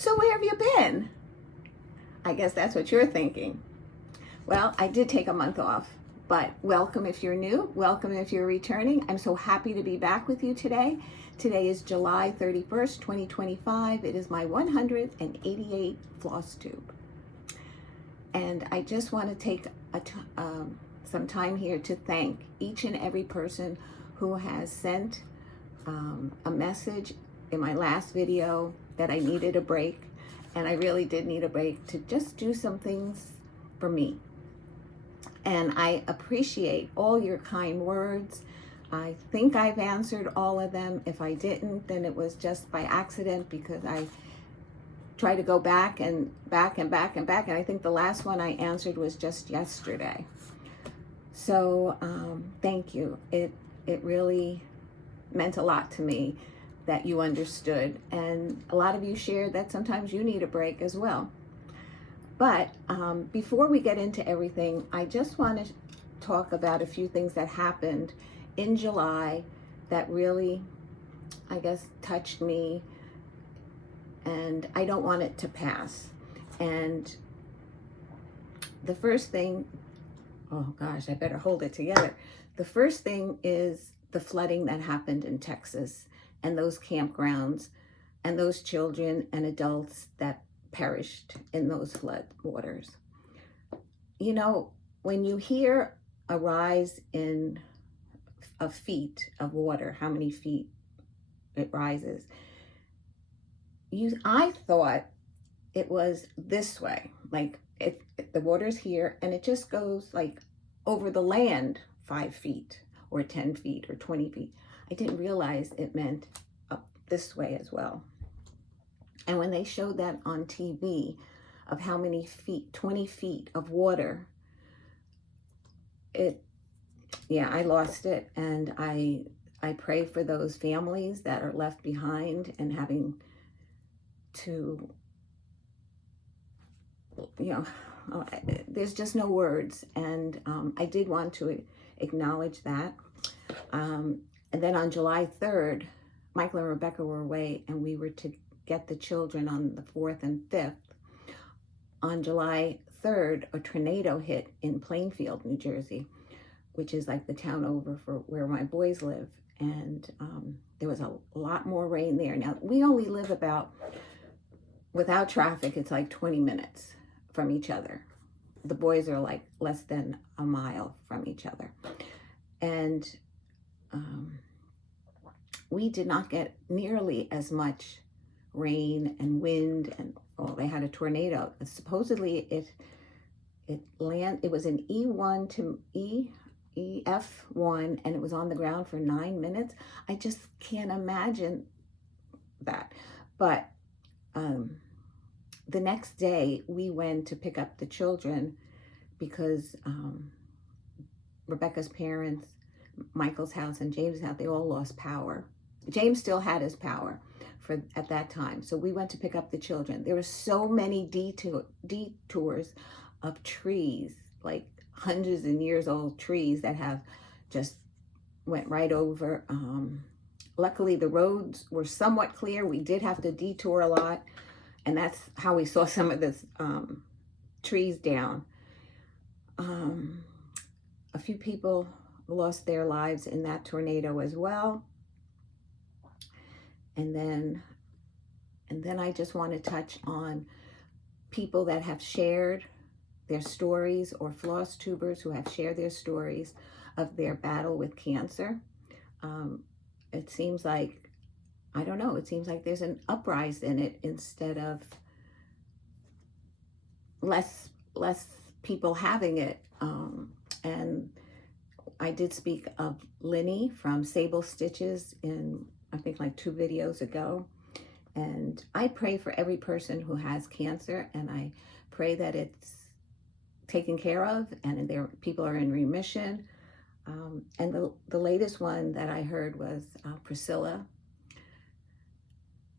So where have you been? I guess that's what you're thinking. Well, I did take a month off, but welcome if you're new, welcome if you're returning. I'm so happy to be back with you today. Today is July 31st, 2025. It is my 188th Flosstube. And I just want to take some time here to thank each and every person who has sent a message in my last video that I needed a break. And I really did need a break to just do some things for me. And I appreciate all your kind words. I think I've answered all of them. If I didn't, then it was just by accident, because I try to go back and back and back and back. And I think the last one I answered was just yesterday. So thank you. It really meant a lot to me that you understood. And a lot of you shared that sometimes you need a break as well. But before we get into everything, I just want to talk about a few things that happened in July that really, I guess, touched me, and I don't want it to pass. And the first thing, oh gosh, I better hold it together. The first thing is the flooding that happened in Texas, and those campgrounds and those children and adults that perished in those flood waters. You know, when you hear a rise of feet of water, how many feet it rises, I thought it was this way, like the water's here and it just goes like over the land 5 feet or 10 feet or 20 feet. I didn't realize it meant up this way as well. And when they showed that on TV of how many feet, 20 feet of water, I lost it. And I pray for those families that are left behind and having to, there's just no words. And I did want to acknowledge that. And then on July 3rd, Michael and Rebecca were away, and we were to get the children on the 4th and 5th. On July 3rd, a tornado hit in Plainfield, New Jersey, which is like the town over for where my boys live. And there was a lot more rain there. Now, we only live about, without traffic, it's like 20 minutes from each other. The boys are like less than a mile from each other. And we did not get nearly as much rain and wind, and they had a tornado. Supposedly it was an E1 to EF1, and it was on the ground for 9 minutes. I just can't imagine that. But the next day we went to pick up the children because Rebecca's parents, Michael's house and James' house, they all lost power. James still had his power at that time. So we went to pick up the children. There were so many detours of trees, like hundreds and years old trees that have just went right over. Luckily the roads were somewhat clear. We did have to detour a lot, and that's how we saw some of this trees down. A few people lost their lives in that tornado as well. And then I just want to touch on people that have shared their stories, or Flosstubers who have shared their stories of their battle with cancer. It seems like, I don't know, it seems like there's an uprise in it instead of less people having it. And I did speak of Linny from Sable Stitches in, I think, like 2 videos ago. And I pray for every person who has cancer, and I pray that it's taken care of and people are in remission. And the latest one that I heard was Priscilla.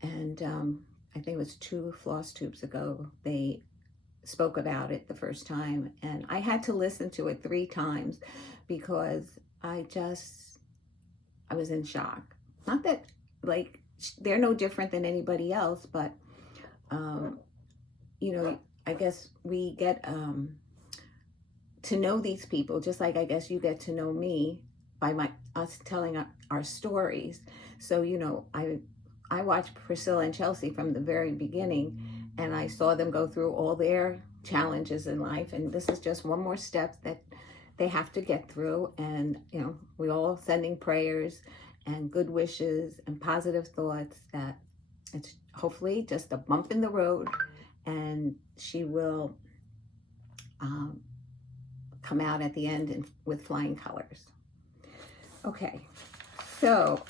And I think it was 2 Flosstubes ago, they spoke about it the first time. And I had to listen to it 3 times because I was in shock. Not that, like, they're no different than anybody else, but um, you know, I guess we get to know these people, just like I guess you get to know me by us telling our stories. So, you know, I watched Priscilla and Chelsea from the very beginning, and I saw them go through all their challenges in life, and this is just one more step that they have to get through. And, you know, we all sending prayers and good wishes and positive thoughts that it's hopefully just a bump in the road, and she will come out at the end with flying colors. Okay, so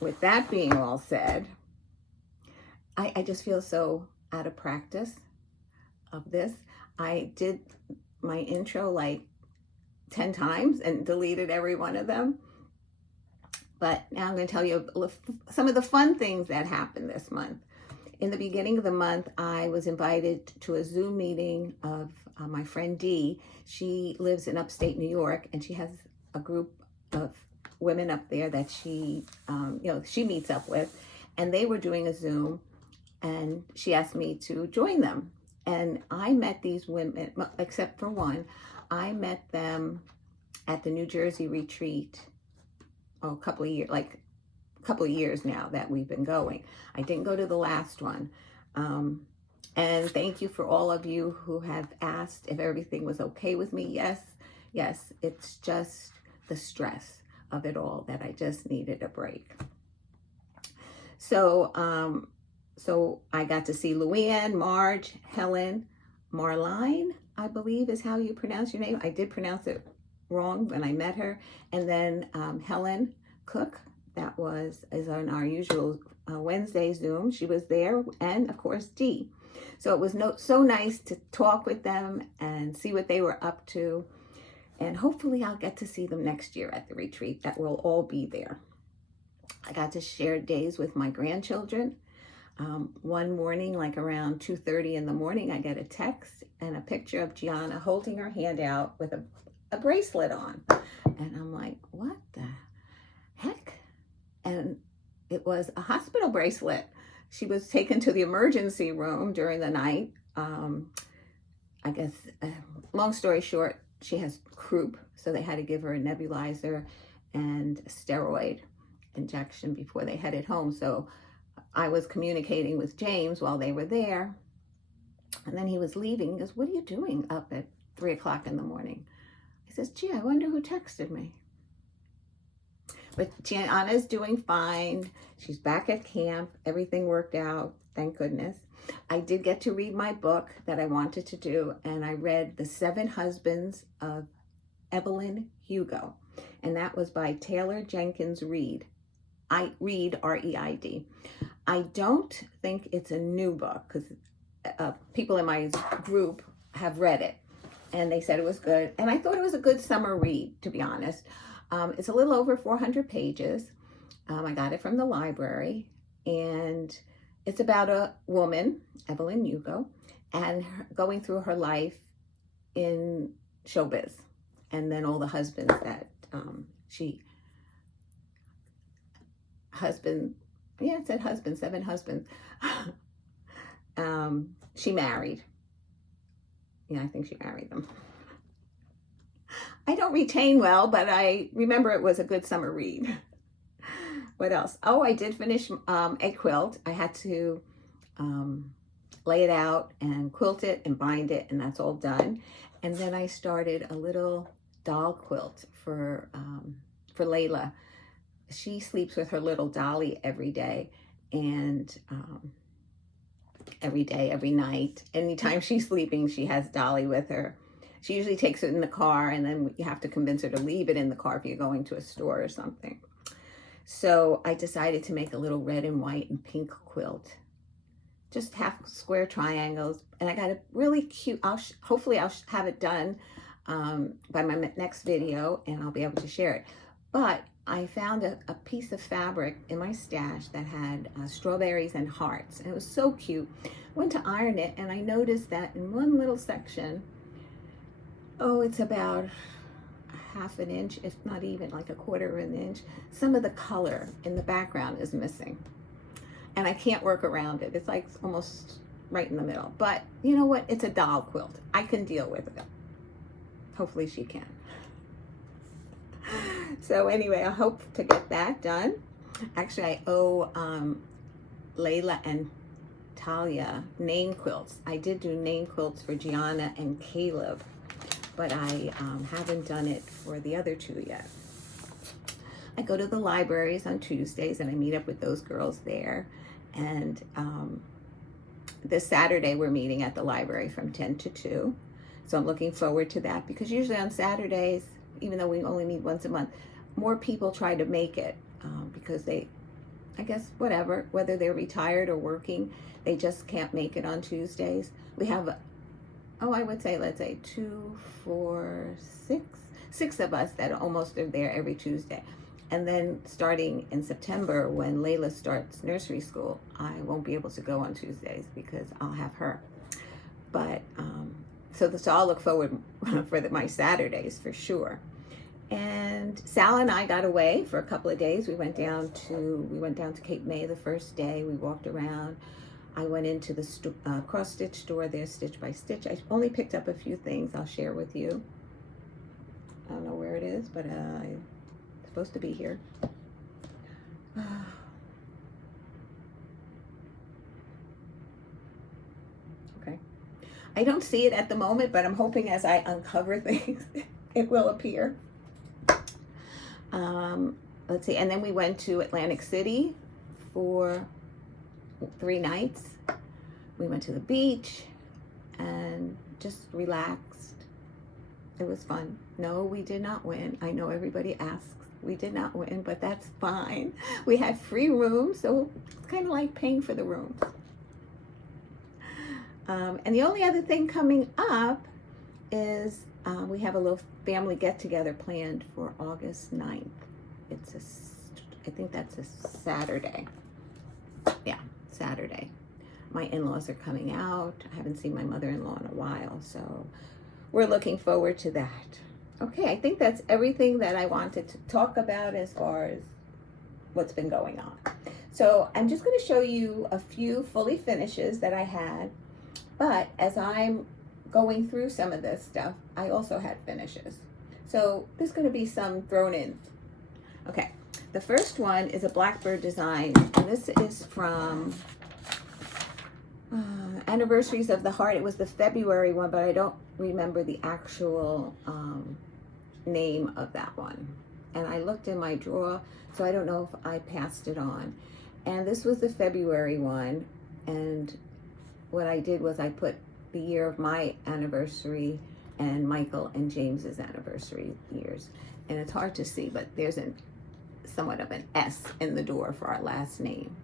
with that being all said, I just feel so out of practice of this. I did my intro like 10 times and deleted every one of them. But now I'm going to tell you some of the fun things that happened this month. In the beginning of the month, I was invited to a Zoom meeting of my friend Dee. She lives in upstate New York, and she has a group of women up there that she meets up with, and they were doing a Zoom, and she asked me to join them. And I met these women, except for one. I met them at the New Jersey retreat a couple of years now that we've been going. I didn't go to the last one. And thank you for all of you who have asked if everything was okay with me. Yes, it's just the stress of it all that I just needed a break. So I got to see Luann, Marge, Helen, Marline, I believe is how you pronounce your name. I did pronounce it wrong when I met her. And then Helen Cook, is on our usual Wednesday Zoom. She was there, and of course Dee. So it was so nice to talk with them and see what they were up to. And hopefully I'll get to see them next year at the retreat, that we'll all be there. I got to share days with my grandchildren. One morning, like around 2:30 in the morning, I get a text and a picture of Gianna holding her hand out with a bracelet on. And I'm like, what the heck? And it was a hospital bracelet. She was taken to the emergency room during the night. I guess, long story short, she has croup, so they had to give her a nebulizer and a steroid injection before they headed home. So I was communicating with James while they were there, and then he was leaving. He goes, what are you doing up at 3 o'clock in the morning? He says, gee, I wonder who texted me. But Gianna's doing fine. She's back at camp. Everything worked out, thank goodness. I did get to read my book that I wanted to do, and I read The 7 Husbands of Evelyn Hugo, and that was by Taylor Jenkins Reid. R-E-I-D. I don't think it's a new book, because people in my group have read it, and they said it was good, and I thought it was a good summer read, to be honest. It's a little over 400 pages. I got it from the library, and it's about a woman, Evelyn Hugo, and going through her life in showbiz, and then all the husbands that it said husband, 7 husbands, she married. Yeah, I think she married them. I don't retain well, but I remember it was a good summer read. What else? Oh, I did finish a quilt. I had to lay it out and quilt it and bind it, and that's all done. And then I started a little doll quilt for Layla. She sleeps with her little dolly every day, and every night. Anytime she's sleeping, she has Dolly with her. She usually takes it in the car, and then you have to convince her to leave it in the car if you're going to a store or something. So I decided to make a little red and white and pink quilt. Just half square triangles. And I got a really cute, hopefully I'll have it done by my next video, and I'll be able to share it. But I found a piece of fabric in my stash that had strawberries and hearts. And it was so cute. Went to iron it, and I noticed that in one little section, it's about half an inch, if not even like a quarter of an inch, some of the color in the background is missing. And I can't work around it. It's like almost right in the middle. But you know what? It's a doll quilt. I can deal with it. Hopefully she can. So anyway, I hope to get that done. Actually, I owe Layla and Talia name quilts. I did do name quilts for Gianna and Caleb, but I haven't done it for the other two yet. I go to the libraries on Tuesdays and I meet up with those girls there. And this Saturday we're meeting at the library from 10 to 2. So I'm looking forward to that, because usually on Saturdays, even though we only meet once a month, more people try to make it because they, I guess, whether they're retired or working, they just can't make it on Tuesdays. We have, I would say, let's say 2, 4, 6 of us that almost are there every Tuesday. And then starting in September, when Layla starts nursery school, I won't be able to go on Tuesdays because I'll have her. But so I'll look forward for my Saturdays for sure. And Sal and I got away for a couple of days. We went down to Cape May the first day. We walked around. I went into the cross stitch store there, Stitch by Stitch. I only picked up a few things I'll share with you. I don't know where it is, but it's supposed to be here. Okay. I don't see it at the moment, but I'm hoping as I uncover things, it will appear. Let's see, and then we went to Atlantic City for 3 nights. We went to the beach and just relaxed. It was fun. No, we did not win. I know everybody asks. We did not win, but that's fine. We had free rooms, so it's kind of like paying for the rooms. And the only other thing coming up is we have a little family get-together planned for August 9th. I think that's a Saturday. Yeah, Saturday. My in-laws are coming out. I haven't seen my mother-in-law in a while, so we're looking forward to that. Okay, I think that's everything that I wanted to talk about as far as what's been going on. So I'm just going to show you a few fully finishes that I had, but as I'm going through some of this stuff, I also had finishes. So there's going to be some thrown in. Okay, the first one is a Blackbird design, and this is from Anniversaries of the Heart. It was the February one, but I don't remember the actual name of that one. And I looked in my drawer, so I don't know if I passed it on. And this was the February one, and what I did was I put the year of my anniversary and Michael and James's anniversary years. And it's hard to see, but there's somewhat of an S in the door for our last name,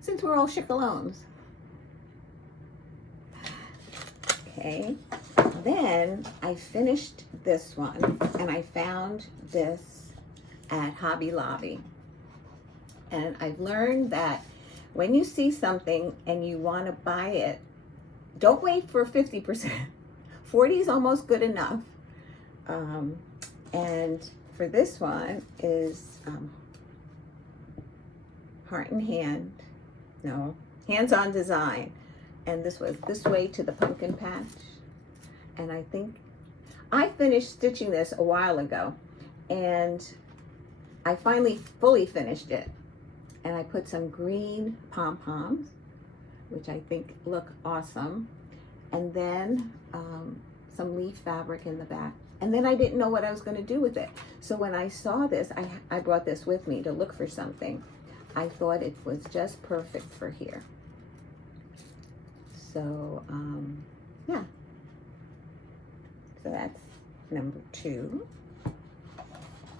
since we're all Chicalones. Okay, then I finished this one, and I found this at Hobby Lobby. And I've learned that when you see something and you want to buy it, don't wait for 50%. 40 is almost good enough. And for this one is Heart and Hand, no, Hands-on Design. And this was This Way to the Pumpkin Patch. And I think I finished stitching this a while ago, and I finally fully finished it. And I put some green pom-poms, which I think look awesome. And then some leaf fabric in the back. And then I didn't know what I was going to do with it. So when I saw this, I brought this with me to look for something. I thought it was just perfect for here. So, yeah. So that's number 2.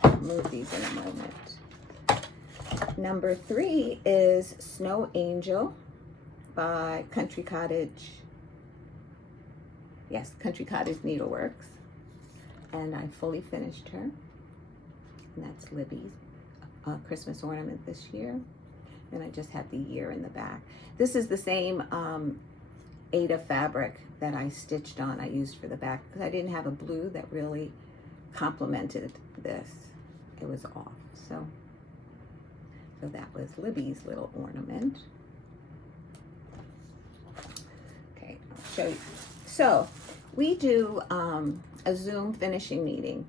I'll move these in a moment. Number 3 is Snow Angel by Country Cottage. Yes, Country Cottage Needleworks. And I fully finished her. And that's Libby's Christmas ornament this year. And I just have the year in the back. This is the same Ada fabric that I stitched on, I used for the back, because I didn't have a blue that really complemented this. It was off. So that was Libby's little ornament. show you. So we do a Zoom finishing meeting.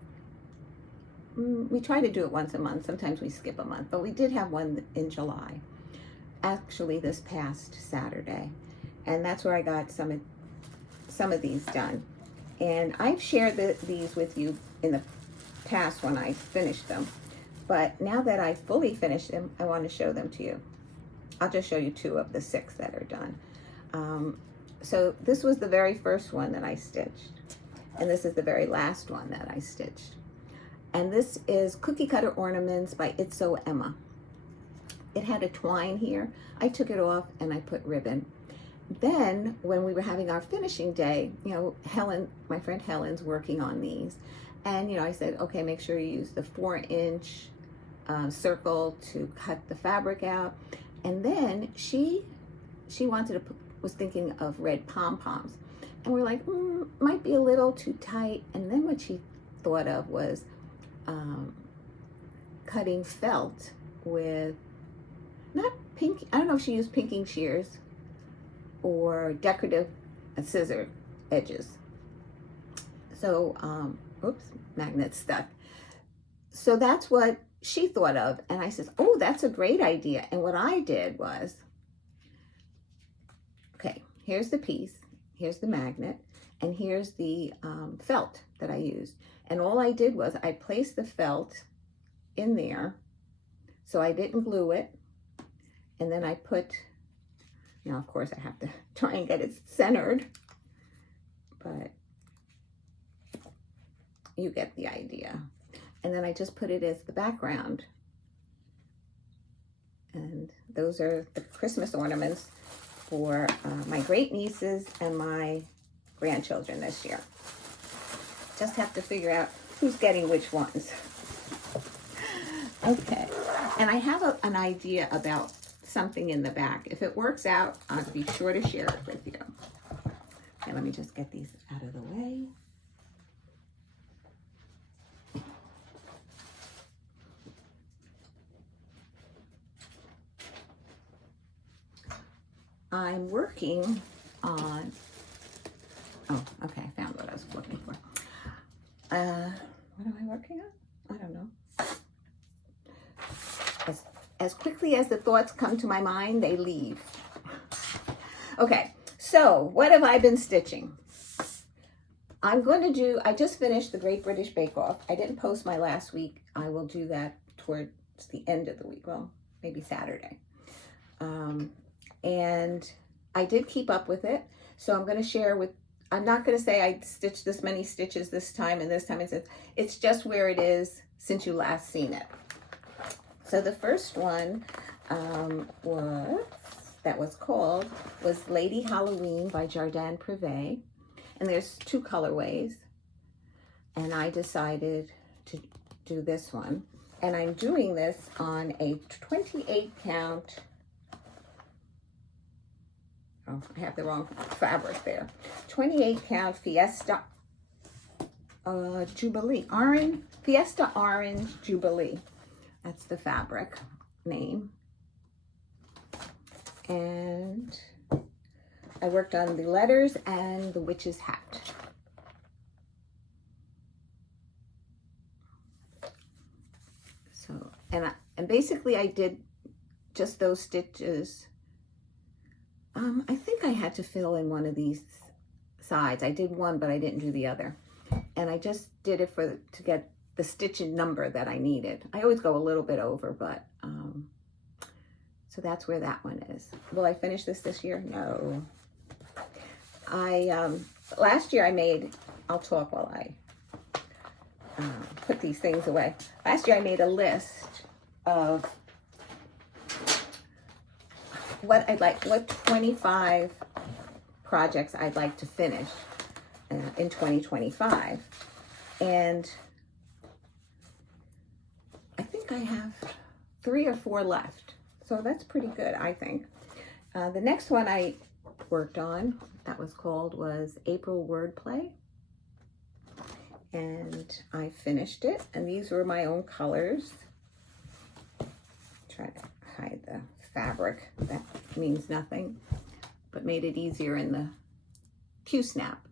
We try to do it once a month. Sometimes we skip a month, but we did have one in July. Actually, this past Saturday, and that's where I got some of these done. And I've shared these with you in the past when I finished them, but now that I fully finished them, I want to show them to you. I'll just show you 2 of the 6 that are done. So this was the very first one that I stitched, and this is the very last one that I stitched. And this is Cookie Cutter Ornaments by It's So Emma. It had a twine here. I took it off and I put ribbon. Then when we were having our finishing day, you know, my friend Helen's working on these. And, you know, I said, okay, make sure you use the 4-inch circle to cut the fabric out. And then she was thinking of red pom-poms. And we're like, might be a little too tight. And then what she thought of was cutting felt with, not pink, I don't know if she used pinking shears or decorative scissor edges. So, oops, magnet stuck. So that's what she thought of. And I says, oh, that's a great idea. And what I did was, okay, here's the piece, here's the magnet, and here's the felt that I used. And all I did was I placed the felt in there, so I didn't glue it. And then I put, now of course I have to try and get it centered, but you get the idea. And then I just put it as the background. And those are the Christmas ornaments for my great nieces and my grandchildren this year. Just have to figure out who's getting which ones. Okay, and I have an idea about something in the back. If it works out, I'll be sure to share it with you. Okay, let me just get these out of the way. I'm working on, oh, okay, I found what I was looking for. What am I working on? I don't know. As quickly as the thoughts come to my mind, they leave. Okay, so what have I been stitching? I just finished the Great British Bake Off. I didn't post my last week. I will do that towards the end of the week. Well, maybe Saturday. And I did keep up with it. So I'm going to share with, I'm not going to say I stitched this many stitches this time and this time. It's just where it is since you last seen it. So the first one was Lady Halloween by Jardin Privé. And there's 2 colorways. And I decided to do this one. And I'm doing this on a 28 count. Oh, I have the wrong fabric there. 28 count Fiesta Jubilee. Fiesta Orange Jubilee. That's the fabric name. And I worked on the letters and the witch's hat. So, and basically I did just those stitches. I think I had to fill in one of these sides. I did one, but I didn't do the other. And I just did it to get the stitch number that I needed. I always go a little bit over, but so that's where that one is. Will I finish this year? No. Last year I made, I'll talk while I put these things away. Last year I made a list of what 25 projects I'd like to finish in 2025. And I think I have 3 or 4 left. So that's pretty good, I think. The next one I worked on, was April Wordplay. And I finished it. And these were my own colors. Try to hide the fabric. That means nothing, but made it easier in the Q-snap.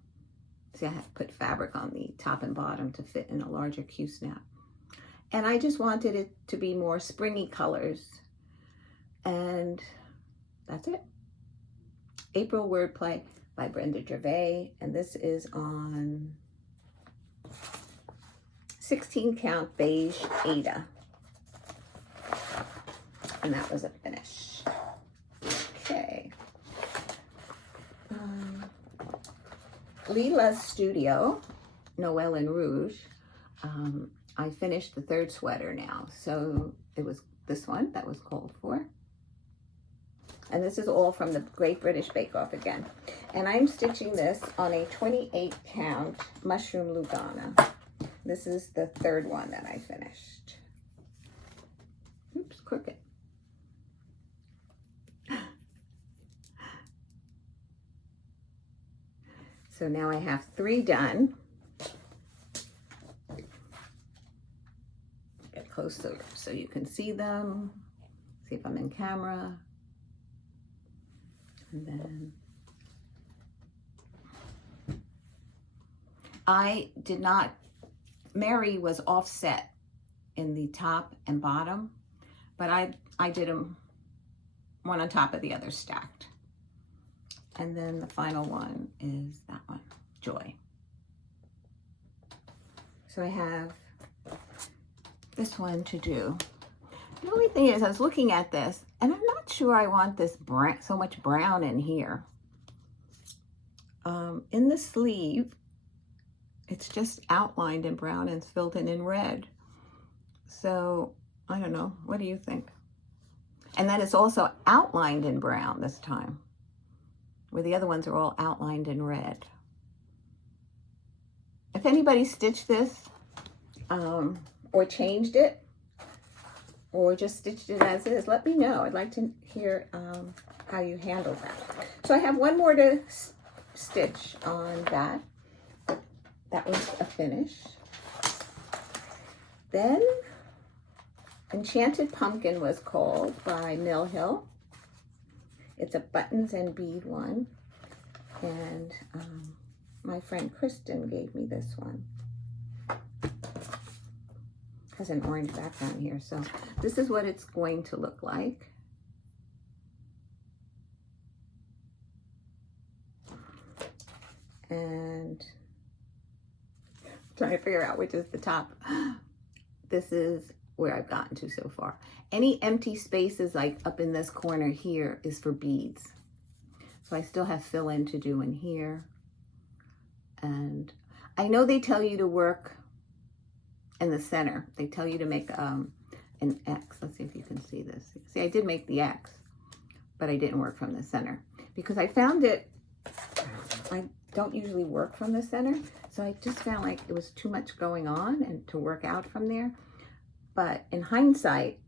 See, I have to put fabric on the top and bottom to fit in a larger Q-snap. And I just wanted it to be more springy colors. And that's it. April Wordplay by Brenda Gervais. And this is on 16 count beige Ada. And that was a finish. Okay. Leela's Studio, Noel and Rouge. I finished the third sweater now. So it was this one that was called for. And this is all from the Great British Bake Off again. And I'm stitching this on a 28 count Mushroom Lugana. This is the third one that I finished. Oops, crooked. So now I have 3 done. Get closer so you can see them. See if I'm in camera. And then I did not, Mary was offset in the top and bottom, but I did them one on top of the other stacked. And then the final one is that one, Joy. So I have this one to do. The only thing is I was looking at this and I'm not sure I want this brown, so much brown in here. In the sleeve, it's just outlined in brown and filled in red. So I don't know, what do you think? And then it's also outlined in brown this time, where the other ones are all outlined in red. If anybody stitched this or changed it or just stitched it as is, let me know. I'd like to hear how you handle that. So I have one more to stitch on that. That was a finish. Then Enchanted Pumpkin was called by Mill Hill. It's a buttons and bead one. And my friend Kristen gave me this one. Has an orange background here. So this is what it's going to look like. And trying to figure out which is the top. This is where I've gotten to so far. Any empty spaces like up in this corner here is for beads. So I still have fill in to do in here. And I know they tell you to work in the center. They tell you to make an X. Let's see if you can see this. See, I did make the X, but I didn't work from the center because I found it, I don't usually work from the center. So I just found like it was too much going on and to work out from there. But in hindsight,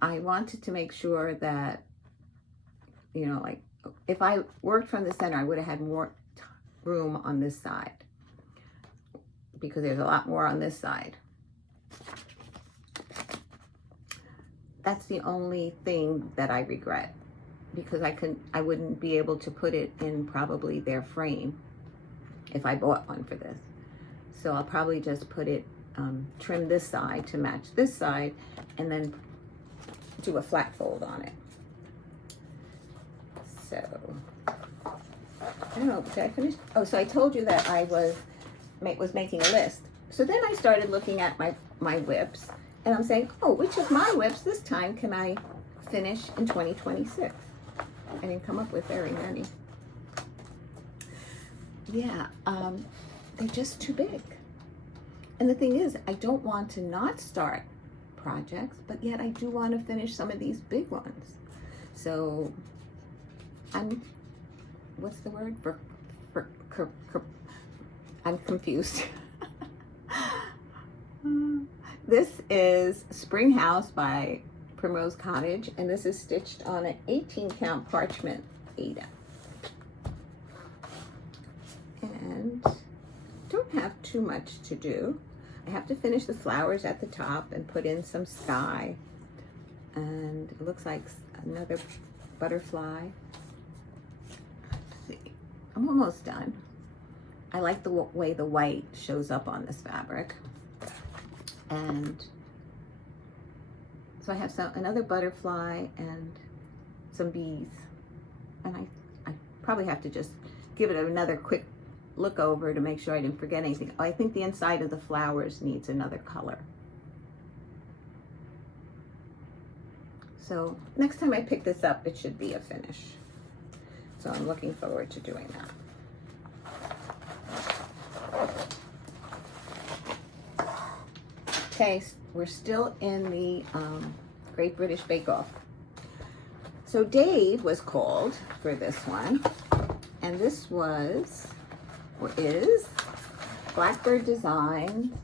I wanted to make sure that, you know, like if I worked from the center, I would have had more room on this side because there's a lot more on this side. That's the only thing that I regret because I wouldn't be able to put it in probably their frame if I bought one for this. So I'll probably just put it, trim this side to match this side and then do a flat fold on it. So, I don't know, did I finish? Oh, so I told you that I was making a list. So then I started looking at my whips and I'm saying, oh, which of my whips this time can I finish in 2026? I didn't come up with very many. Yeah, they're just too big. And the thing is, I don't want to not start projects, but yet I do want to finish some of these big ones. So what's the word? I'm confused. This is Spring House by Primrose Cottage, and this is stitched on an 18 count parchment Ada. And don't have too much to do. I have to finish the flowers at the top and put in some sky. And it looks like another butterfly. Let's see. I'm almost done. I like the way the white shows up on this fabric. And so I have another butterfly and some bees. And I probably have to just give it another quick look over to make sure I didn't forget anything. I think the inside of the flowers needs another color. So next time I pick this up, it should be a finish. So I'm looking forward to doing that. Okay, we're still in the Great British Bake Off. So Dave was called for this one, and this was, or is, Blackbird Design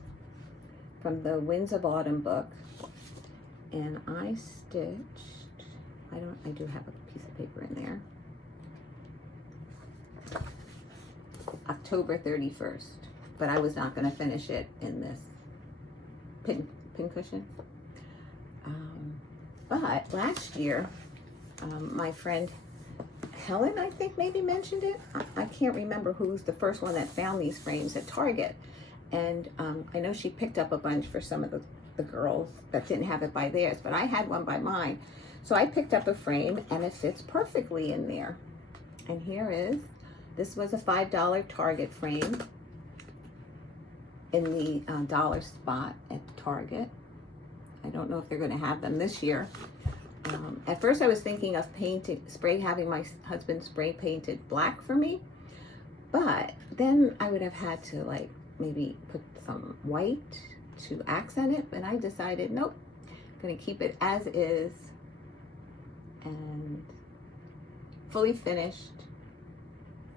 from the Winds of Autumn book. And I stitched, I do have a piece of paper in there, October 31st, but I was not going to finish it in this pin cushion. But last year, my friend Helen, I think, maybe mentioned it. I can't remember who's the first one that found these frames at Target. And I know she picked up a bunch for some of the girls that didn't have it by theirs, but I had one by mine. So I picked up a frame and it fits perfectly in there. And this was a $5 Target frame in the dollar spot at Target. I don't know if they're going to have them this year. At first I was thinking of having my husband spray painted black for me, but then I would have had to like maybe put some white to accent it, and I decided, nope, I'm going to keep it as is and fully finished.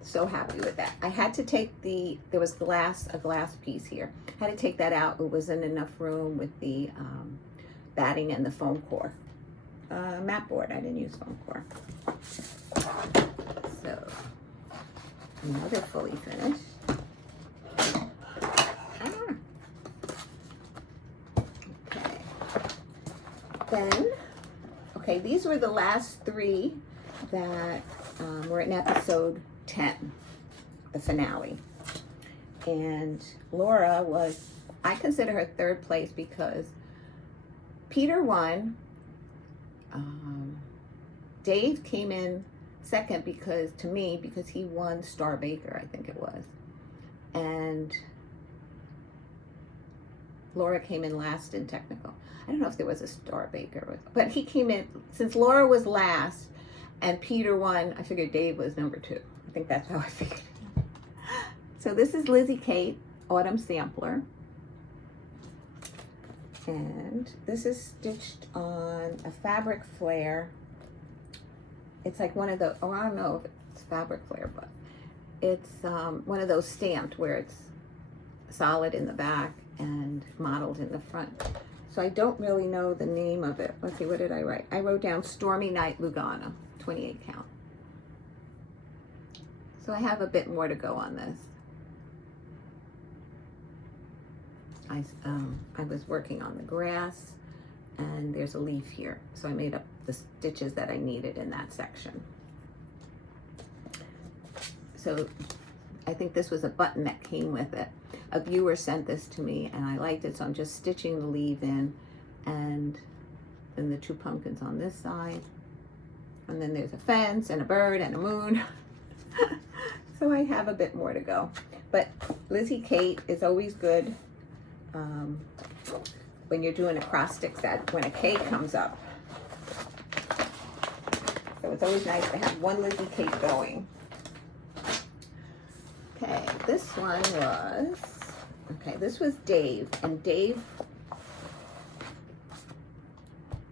So happy with that. I had to take there was a glass piece here. I had to take that out. It wasn't enough room with the batting and the foam core. Mat board, I didn't use foam core. So, another fully finished. Okay, these were the last three that were in episode 10, the finale. And Laura was, I consider her third place because Peter won. Dave came in second because he won Star Baker, I think it was. And Laura came in last in technical. I don't know if there was a Star Baker, but he came in, since Laura was last and Peter won, I figured Dave was number 2. I think that's how I figured it. So this is Lizzie Kate, Autumn Sampler. And this is stitched on a fabric flare. It's like one of the, oh, I don't know if it's fabric flare, but it's one of those stamped where it's solid in the back and modeled in the front. So I don't really know the name of it. Let's see, what did I write? I wrote down Stormy Night Lugana, 28 count. So I have a bit more to go on this. I was working on the grass, and there's a leaf here. So I made up the stitches that I needed in that section. So I think this was a button that came with it. A viewer sent this to me and I liked it, so I'm just stitching the leaf in, and then the 2 pumpkins on this side. And then there's a fence and a bird and a moon. So I have a bit more to go. But Lizzie Kate is always good when you're doing acrostics, that when a K comes up. So it's always nice to have one Lizzie Kate going. Okay, this one was, this was Dave, and Dave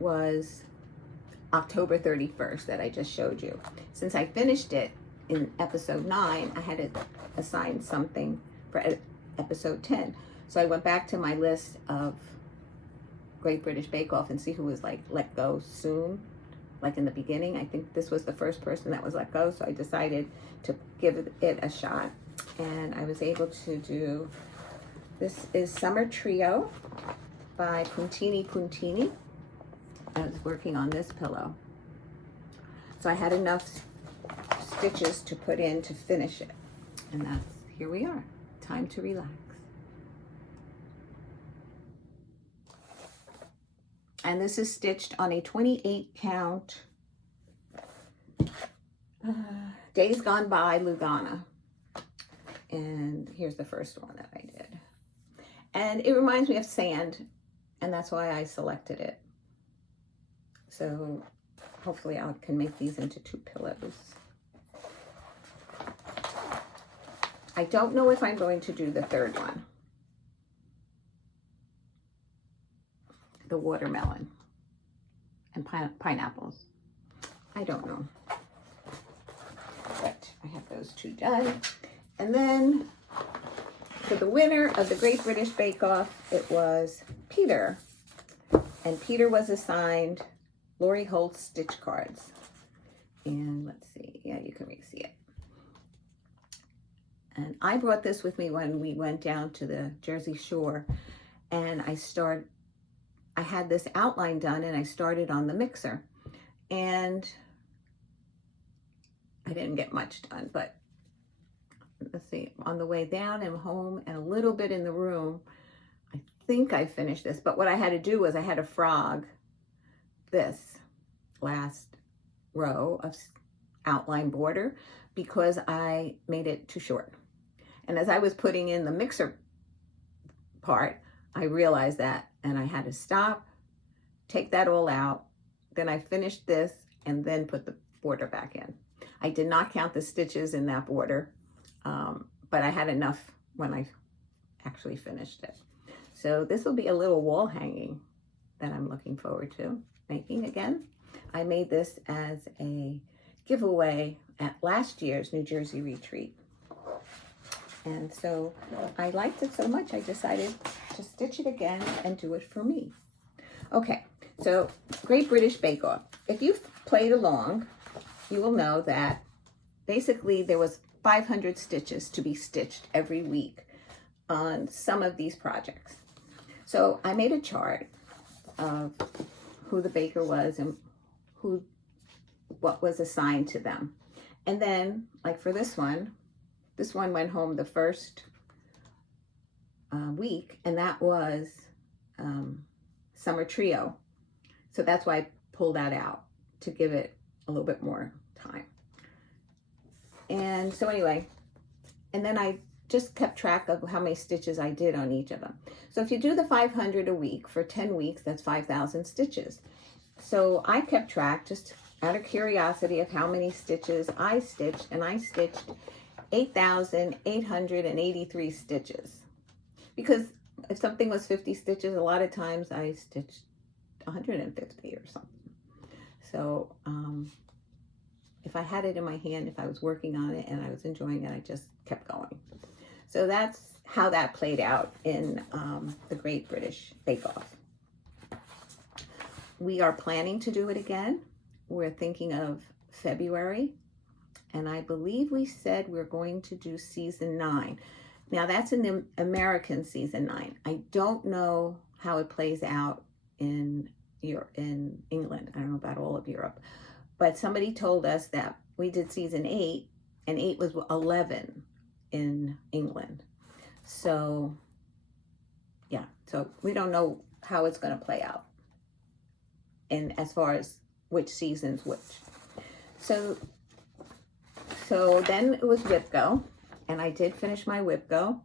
was October 31st that I just showed you. Since I finished it in episode 9, I had to assign something for episode 10. So I went back to my list of Great British Bake Off and see who was like let go soon, like in the beginning. I think this was the first person that was let go, so I decided to give it a shot. And I was able to do, this is Summer Trio by Puntini Puntini. I was working on this pillow. So I had enough stitches to put in to finish it. And that's, here we are, time to relax. And this is stitched on a 28 count Days Gone By Lugana. And here's the first one that I did. And it reminds me of sand, and that's why I selected it. So hopefully I can make these into 2 pillows. I don't know if I'm going to do the third one. The watermelon and pineapples. I don't know. But I have those 2 done. And then for the winner of the Great British Bake Off, it was Peter. And Peter was assigned Lori Holt's stitch cards. And let's see, yeah, you can really see it. And I brought this with me when we went down to the Jersey Shore, and I had this outline done, and I started on the mixer. And I didn't get much done, but let's see, on the way down and home and a little bit in the room, I think I finished this. But what I had to do was I had to frog this last row of outline border because I made it too short. And as I was putting in the mixer part, I realized that, and I had to stop, take that all out. Then I finished this and then put the border back in. I did not count the stitches in that border, but I had enough when I actually finished it. So this will be a little wall hanging that I'm looking forward to making again. I made this as a giveaway at last year's New Jersey retreat. And so I liked it so much, I decided to stitch it again and do it for me. Okay, so Great British Bake Off. If you've played along, you will know that basically there was 500 stitches to be stitched every week on some of these projects. So I made a chart of who the baker was and what was assigned to them. And then, like for this one went home the first week, and that was Summer Trio. So that's why I pulled that out, to give it a little bit more time. And so anyway, and then I just kept track of how many stitches I did on each of them. So if you do the 500 a week for 10 weeks, that's 5,000 stitches. So I kept track just out of curiosity of how many stitches I stitched, and I stitched 8,883 stitches. Because if something was 50 stitches, a lot of times I stitched 150 or something. So if I had it in my hand, if I was working on it and I was enjoying it, I just kept going. So that's how that played out in the Great British Bake Off. We are planning to do it again. We're thinking of February, and I believe we said we're going to do season 9. Now that's in the American season 9. I don't know how it plays out in England. I don't know about all of Europe, but somebody told us that we did season 8, and 8 was 11 in England. So yeah, so we don't know how it's going to play out, and as far as which season's which. So then it was WIPGO, and I did finish my WIPGO,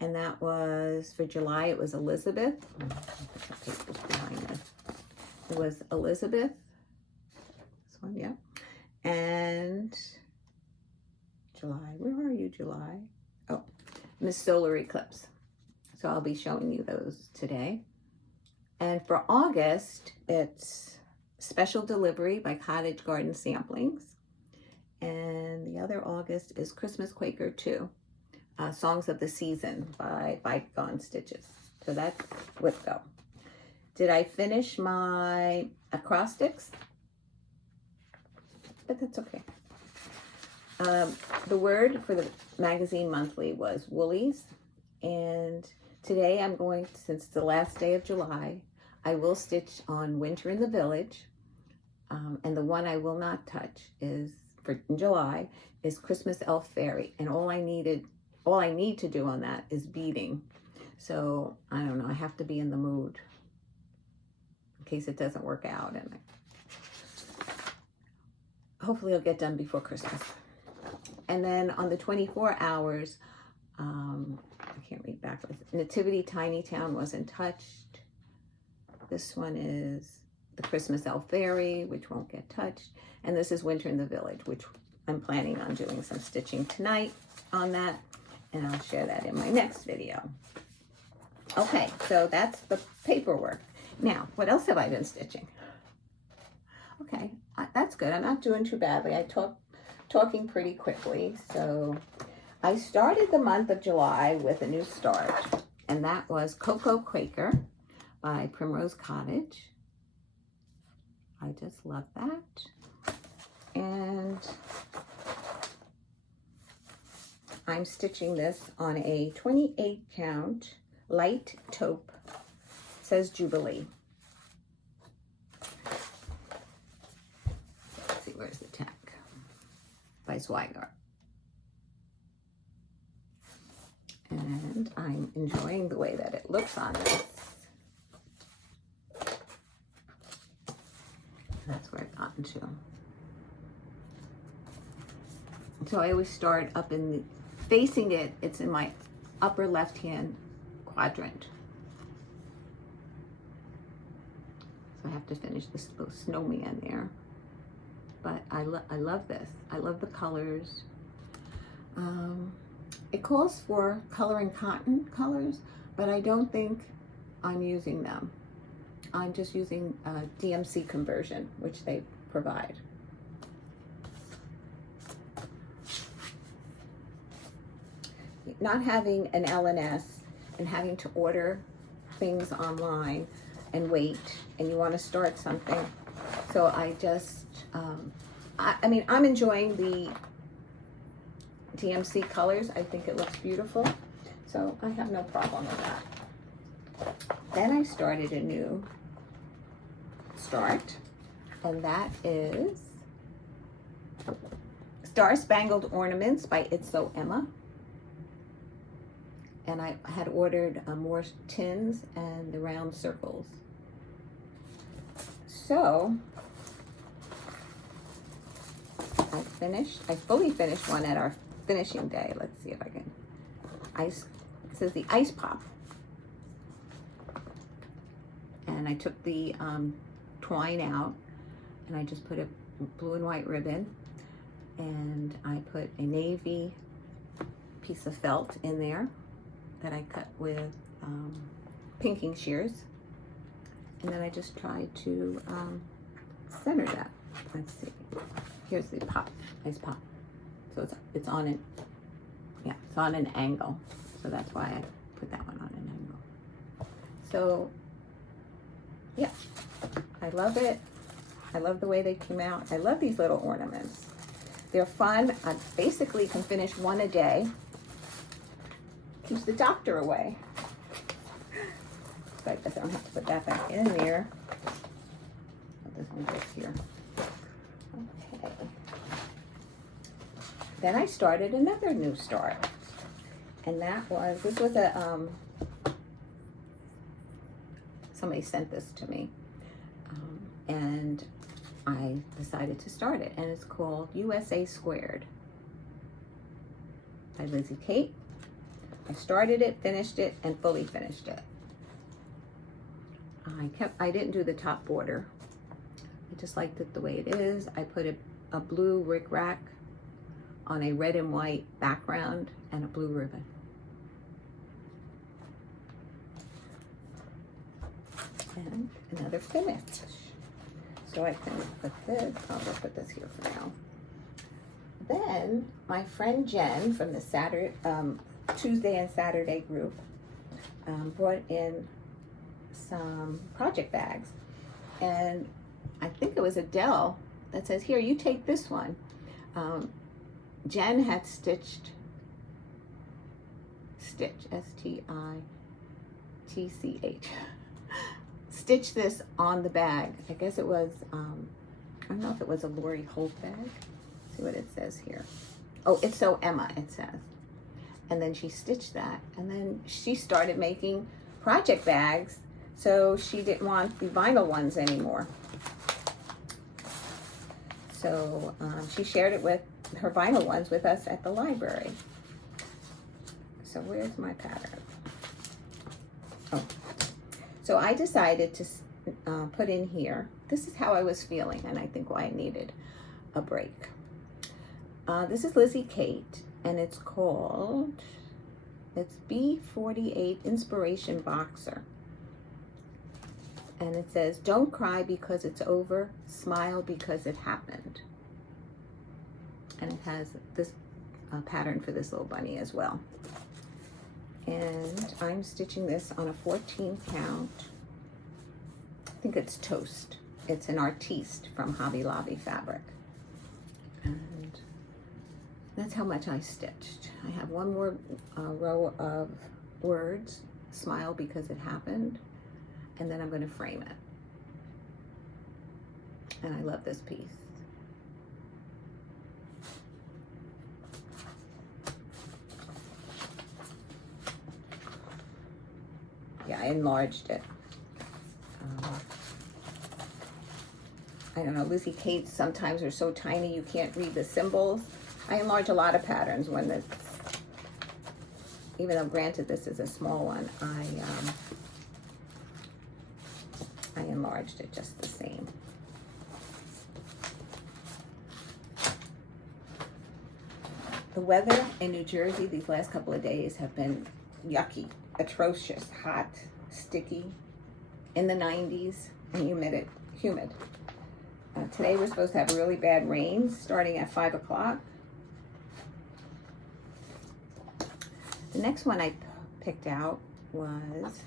and that was for July. It was Elizabeth. It was Elizabeth. This one, yeah. And July, where are you, July? Oh, Miss Solar Eclipse. So I'll be showing you those today. And for August, it's Special Delivery by Cottage Garden Samplings. And the other August is Christmas Quaker 2, Songs of the Season by Bygone Stitches. So that's WIPGO. Did I finish my acrostics? But that's okay. The word for the magazine monthly was woolies. And today I'm going, since it's the last day of July, I will stitch on Winter in the Village. And the one I will not touch is for in July is Christmas Elf Fairy, and all I need to do on that is beading. So I don't know, I have to be in the mood in case it doesn't work out, and hopefully it'll get done before Christmas. And then on the 24 hours, I can't read backwards. Nativity Tiny Town wasn't touched. This one is the Christmas Elf Fairy, which won't get touched. And this is Winter in the Village, which I'm planning on doing some stitching tonight on that. And I'll share that in my next video. Okay, so that's the paperwork. Now, what else have I been stitching? Okay, that's good. I'm not doing too badly. I talking pretty quickly. So I started the month of July with a new start, and that was Cocoa Quaker by Primrose Cottage. I just love that. And I'm stitching this on a 28 count light taupe. It says Jubilee. Let's see, where's the tag? By Zweigart. And I'm enjoying the way that it looks on this. That's where I've gotten to. So I always start up in the, facing it, it's in my upper left-hand quadrant. So I have to finish this little snowman there. But I love this. I love the colors. It calls for coloring cotton colors, but I don't think I'm using them. I'm just using DMC conversion, which they provide. Not having an LNS and having to order things online and wait, and you want to start something. So I just, I mean, I'm enjoying the DMC colors. I think it looks beautiful. So I have no problem with that. Then I started a new start, and that is Star Spangled Ornaments by It's So Emma. And I had ordered more tins and the round circles. So I fully finished one at our finishing day. Let's see if I can. It says the Ice Pop. And I took the twine out, and I just put a blue and white ribbon, and I put a navy piece of felt in there that I cut with pinking shears, and then I just tried to center that. Let's see. Here's the pop, nice pop. So it's on it. Yeah, it's on an angle. So that's why I put that one on an angle. So yeah, I love it. I love the way they came out. I love these little ornaments. They're fun. I basically can finish one a day. Keeps the doctor away. So I guess I don't have to put that back in there. This one goes here. Okay. Then I started another new start. And that was, this was a, somebody sent this to me. And I decided to start it. And it's called USA Squared by Lizzie Kate. I started it, finished it, and fully finished it. I didn't do the top border. I just liked it the way it is. I put a blue rickrack on a red and white background and a blue ribbon. And another finish. So I can put this, I'll just put this here for now. Then my friend Jen from the Tuesday and Saturday group brought in some project bags, and I think it was Adele that says, here, you take this one. Jen had stitched, S-T-I-T-C-H, stitched this on the bag. I guess it was, I don't know if it was a Lori Holt bag. See what it says here. Oh, it's So Emma, it says. And then she stitched that. And then she started making project bags. So she didn't want the vinyl ones anymore. So she shared it with her vinyl ones with us at the library. So where's my pattern? Oh, so I decided to put in here, this is how I was feeling, and I think why I needed a break. This is Lizzie Kate, and it's called, it's B48 Inspiration Boxer. And it says, don't cry because it's over, smile because it happened. And it has this pattern for this little bunny as well. And I'm stitching this on a 14 count. I think it's Toast. It's an Artiste from Hobby Lobby fabric. And that's how much I stitched. I have one more row of words, smile because it happened. And then I'm going to frame it. And I love this piece. Yeah, I enlarged it. I don't know, Lizzie Kate's sometimes are so tiny you can't read the symbols. I enlarge a lot of patterns when this, even though granted this is a small one, I enlarged it just the same. The weather in New Jersey these last couple of days have been yucky, atrocious, hot, sticky, in the 90s, and humid. Today we're supposed to have really bad rain starting at 5 o'clock. The next one I picked out was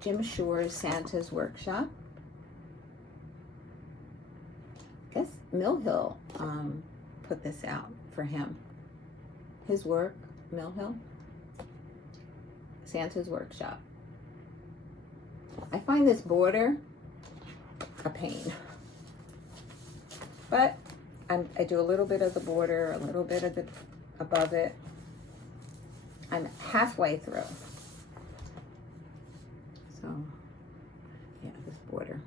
Jim Shore's Santa's Workshop. I guess Mill Hill put this out for him. His work, Mill Hill. Santa's Workshop. I find this border a pain. But I do a little bit of the border, a little bit of the above it. I'm halfway through. So, yeah, this border.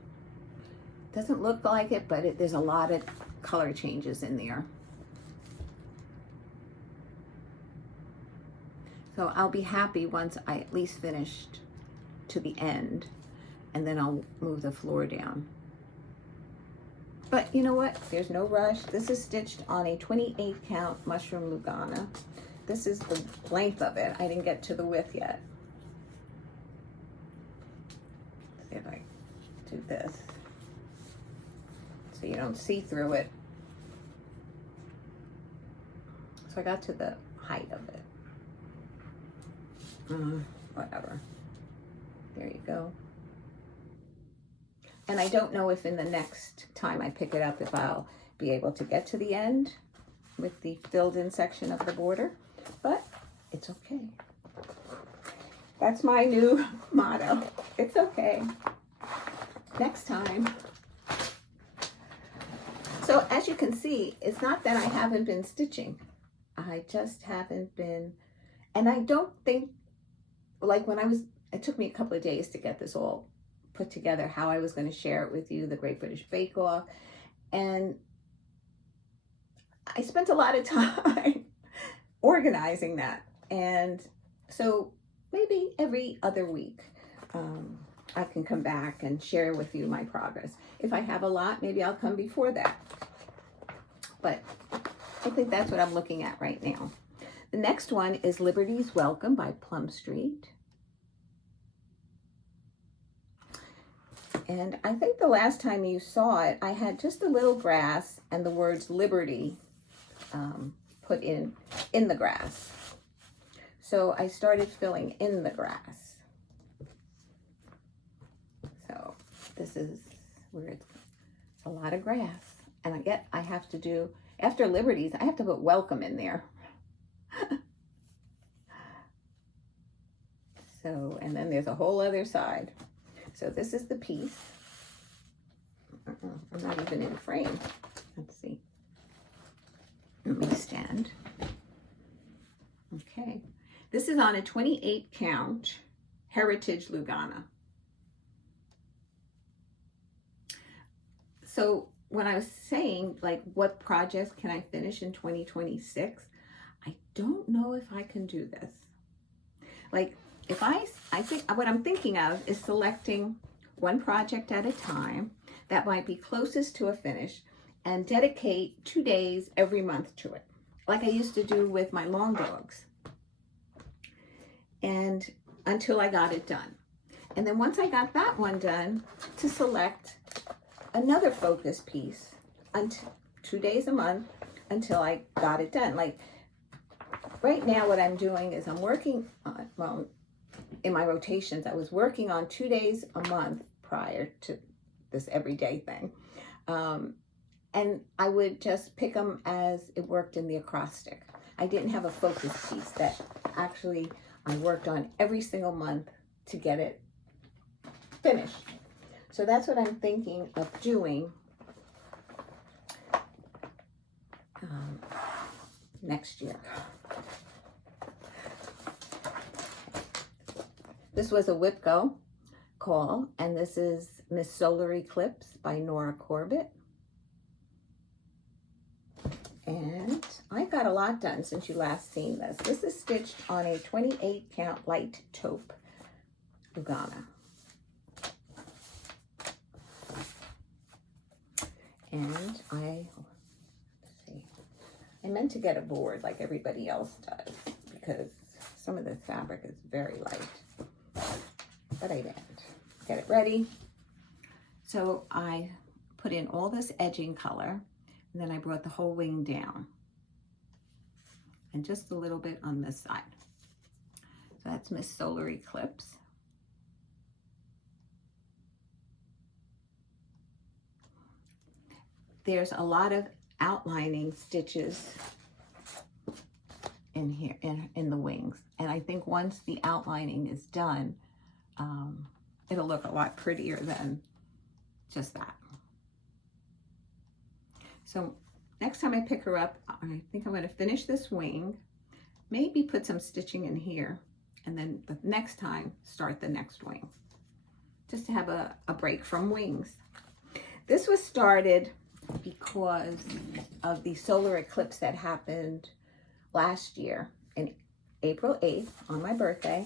Doesn't look like it, but there's a lot of color changes in there. So I'll be happy once I at least finished to the end, and then I'll move the floor down. But you know what? There's no rush. This is stitched on a 28 count mushroom Lugana. This is the length of it. I didn't get to the width yet. Let's see if I do this so you don't see through it. So I got to the height of it. Whatever. There you go. And I don't know if in the next time I pick it up, if I'll be able to get to the end with the filled in section of the border, but it's okay. That's my new motto. It's okay. Next time. So as you can see, it's not that I haven't been stitching. I just haven't been, and I don't think, like when it took me a couple of days to get this all put together, how I was going to share it with you, the Great British Bake Off. And I spent a lot of time organizing that. And so maybe every other week, I can come back and share with you my progress. If I have a lot, maybe I'll come before that. But I think that's what I'm looking at right now. The next one is Liberty's Welcome by Plum Street. And I think the last time you saw it, I had just a little grass and the words Liberty put in the grass. So I started filling in the grass. So this is where it's a lot of grass. And I have to do, after Liberties, I have to put Welcome in there. So, and then there's a whole other side. So this is the piece. I'm not even in frame. Let's see. Let me stand. Okay. This is on a 28 count Heritage Lugana. So when I was saying, like, what projects can I finish in 2026, I don't know if I can do this. Like, if I think what I'm thinking of is selecting one project at a time that might be closest to a finish and dedicate 2 days every month to it, like I used to do with my long dogs, and until I got it done. And then once I got that one done, to select another focus piece until 2 days a month until I got it done. Like right now, what I'm doing is I'm working on, well, in my rotations, I was working on 2 days a month prior to this everyday thing. And I would just pick them as it worked in the acrostic. I didn't have a focus piece that actually I worked on every single month to get it finished. So that's what I'm thinking of doing next year. This was a Whipco call, and this is Miss Solar Eclipse by Nora Corbett. And I got a lot done since you last seen this. This is stitched on a 28 count light taupe Lugana. And I meant to get a board like everybody else does because some of this fabric is very light, but I didn't. Get it ready. So I put in all this edging color, and then I brought the whole wing down and just a little bit on this side. So that's Miss Solar Eclipse. There's a lot of outlining stitches in here, in the wings. And I think once the outlining is done, it'll look a lot prettier than just that. So next time I pick her up, I think I'm going to finish this wing, maybe put some stitching in here, and then the next time start the next wing, just to have a break from wings. This was started because of the solar eclipse that happened last year in April 8th on my birthday,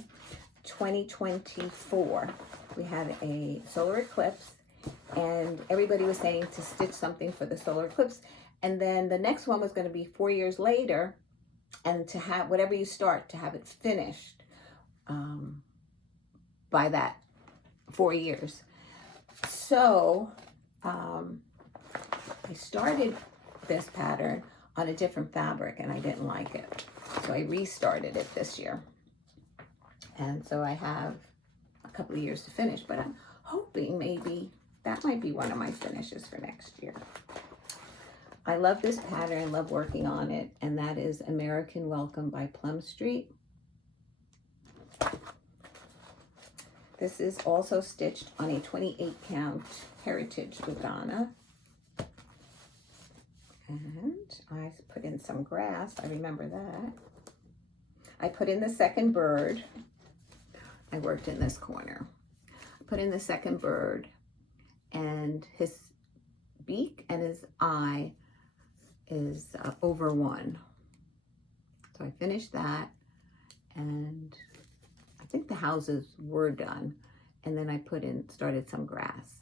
2024. We had a solar eclipse, and everybody was saying to stitch something for the solar eclipse. And then the next one was going to be 4 years later, and to have whatever you start, to have it finished by that 4 years. So I started this pattern on a different fabric and I didn't like it. So I restarted it this year. And so I have a couple of years to finish, but I'm hoping maybe that might be one of my finishes for next year. I love this pattern, love working on it, and that is American Welcome by Plum Street. This is also stitched on a 28 count Heritage Lugana. And I put in some grass, I remember that. I put in the second bird. I worked in this corner. I put in the second bird, and his beak and his eye is over one. So I finished that, and I think the houses were done. And then I started some grass.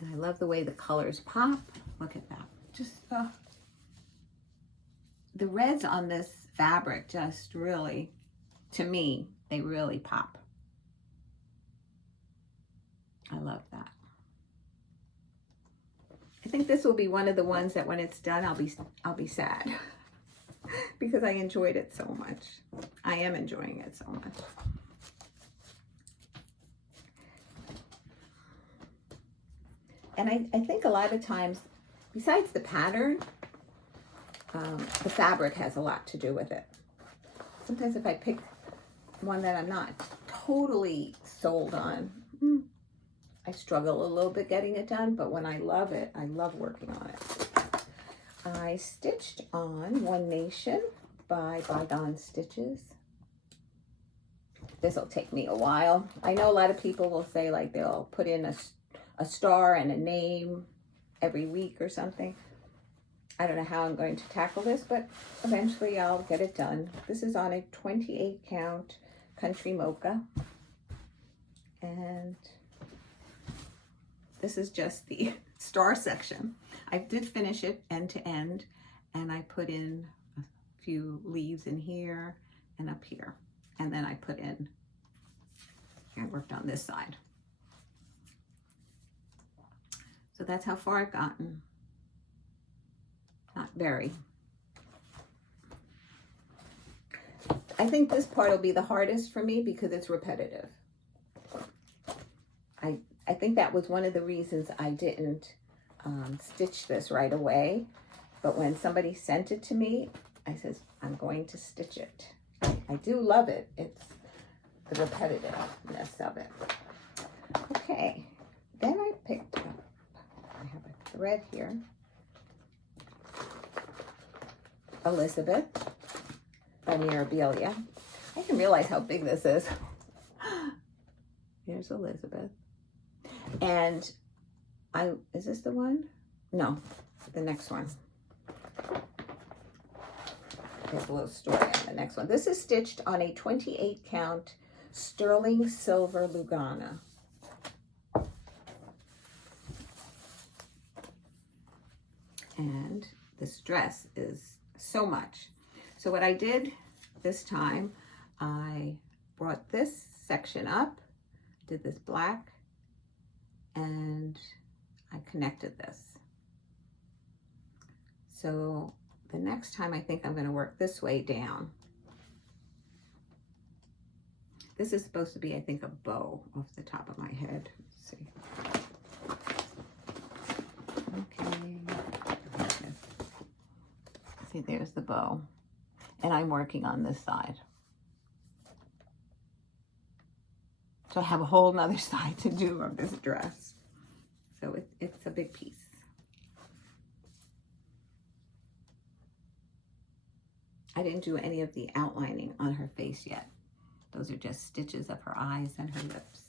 And I love the way the colors pop. Look at that. Just the reds on this fabric just really, to me, they really pop. I love that. I think this will be one of the ones that when it's done, I'll be sad because I enjoyed it so much. I am enjoying it so much. And I think a lot of times, besides the pattern, the fabric has a lot to do with it. Sometimes if I pick one that I'm not totally sold on, I struggle a little bit getting it done, but when I love it, I love working on it. I stitched on One Nation by Bygone Stitches. This will take me a while. I know a lot of people will say like they'll put in a star and a name every week or something. I don't know how I'm going to tackle this, but eventually I'll get it done. This is on a 28 count Country Mocha. And this is just the star section. I did finish it end to end, and I put in a few leaves in here and up here. And then I put in, I worked on this side. So that's how far I've gotten. Not very. I think this part will be the hardest for me because it's repetitive. I think that was one of the reasons I didn't stitch this right away. But when somebody sent it to me, I says, I'm going to stitch it. I do love it. It's the repetitiveness of it. Okay, then I picked up, I have a thread here. Elizabeth by Mirabilia. I didn't realize how big this is. Here's Elizabeth. And is this the one? No, the next one. There's a little story on the next one. This is stitched on a 28 count sterling silver Lugana. And this dress is so much. So what I did this time, I brought this section up, did this black, and I connected this. So the next time I think I'm going to work this way down. This is supposed to be, I think, a bow off the top of my head. Let's see. Okay. See, there's the bow. And I'm working on this side. So I have a whole nother side to do of this dress. So it's a big piece. I didn't do any of the outlining on her face yet. Those are just stitches of her eyes and her lips.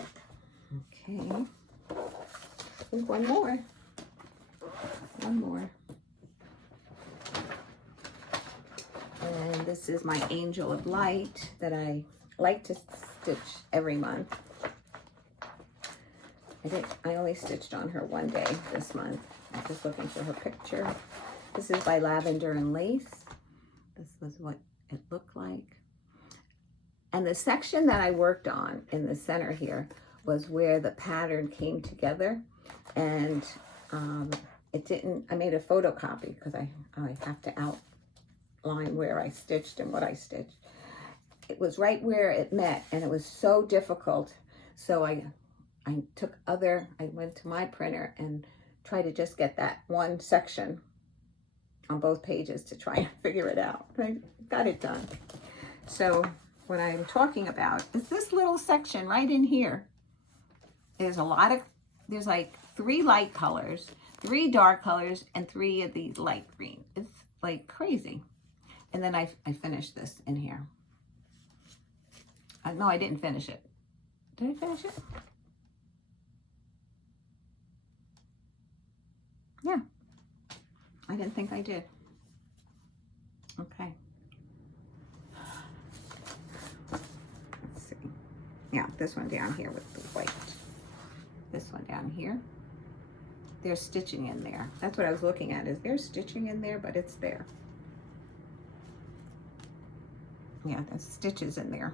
Okay. I think one more. One more. And this is my Angel of Light that I like to stitch every month. I only stitched on her one day this month. I'm just looking for her picture. This is by Lavender and Lace. This was what it looked like. And the section that I worked on in the center here was where the pattern came together. And it didn't, I made a photocopy because I have to outline where I stitched and what I stitched. It was right where it met, and it was so difficult. So I went to my printer and tried to just get that one section on both pages to try and figure it out. I got it done. So what I'm talking about is this little section right in here. There's there's like 3 light colors, 3 dark colors, and 3 of these light green. It's like crazy. And then I finished this in here. No, I didn't finish it. Did I finish it? Yeah. I didn't think I did. Okay. Let's see. Yeah, this one down here with the white. This one down here. There's stitching in there. That's what I was looking at. Is there stitching in there? But it's there. Yeah, there's stitches in there.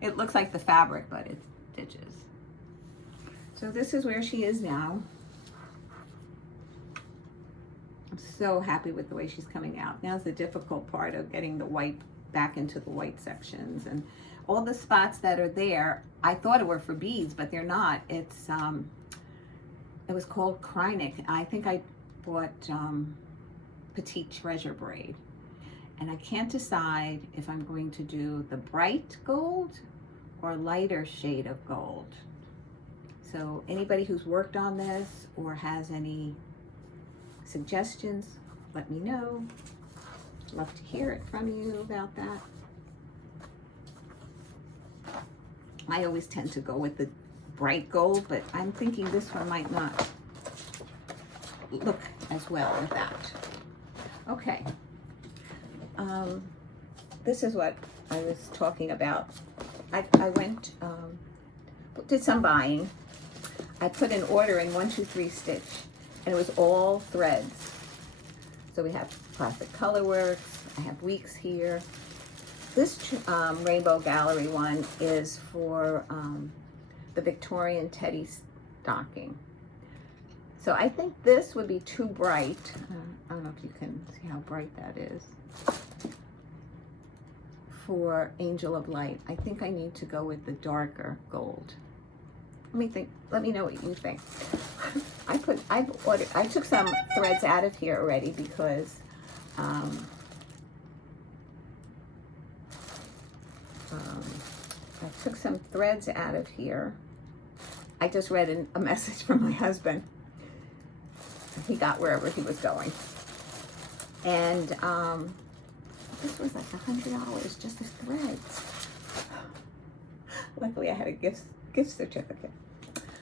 It looks like the fabric, but it's stitches. So this is where she is now. I'm so happy with the way she's coming out. Now's the difficult part of getting the white back into the white sections. And all the spots that are there, I thought it were for beads, but they're not. It was called Krynic. I think I bought Petite Treasure braid. And I can't decide if I'm going to do the bright gold or lighter shade of gold. So anybody who's worked on this or has any suggestions, let me know. Love to hear it from you about that. I always tend to go with the bright gold, but I'm thinking this one might not look as well with that. Okay. This is what I was talking about. I went, did some buying. I put an order in 123 Stitch, and it was all threads. So we have Classic Colorworks. I have weeks here. This Rainbow Gallery one is for the Victorian Teddy stocking. So I think this would be too bright. I don't know if you can see how bright that is. For Angel of Light, I think I need to go with the darker gold. Let me know what you think. I took some threads out of here already because I took some threads out of here. I just read a message from my husband. He got wherever he was going. And this was like $100 just as threads. Luckily I had a gift certificate.